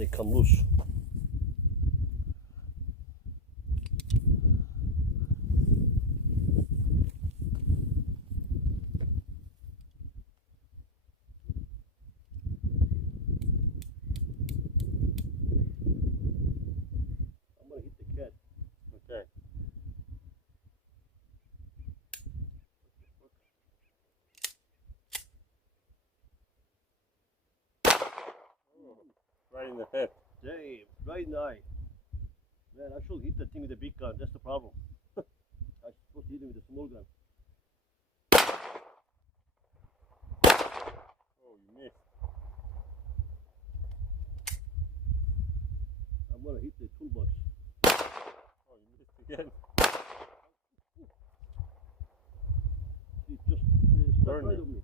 they come loose. I'm gonna hit the cat. Okay. Right in the head. Damn, right in the eye. Man, I should hit the thing with the big gun. That's the problem. I'm supposed to hit him with the small gun. Oh, you missed. I'm gonna hit the toolbox. Oh, you missed again. It just stuck right on me.